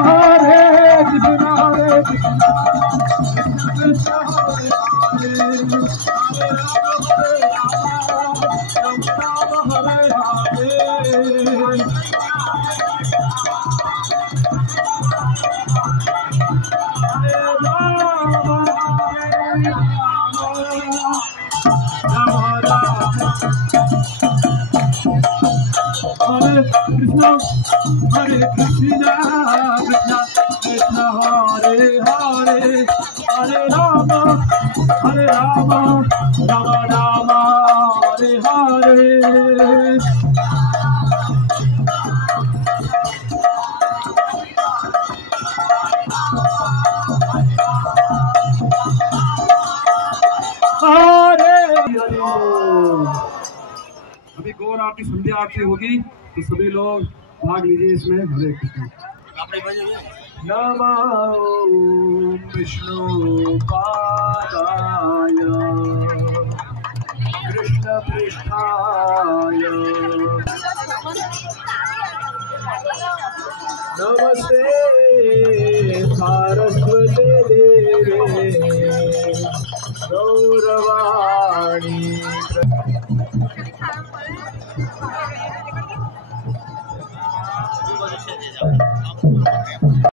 Hare Krishna, Hare Krishna, Krishna Hare Hare, Hare Rama, Hare Krishna, Hare Krishna, Krishna Krishna, Hare Hare, Hare Rama, Rama Rama, Hare Hare. अभी गौर आरती संध्या आरती होगी तो सभी लोग भाग लीजिए इसमें। हरे कृष्ण। नमो विष्णु पादाय कृष्ण पृष्ठाय नमस्ते सारस्वते देवे गौरवाणी।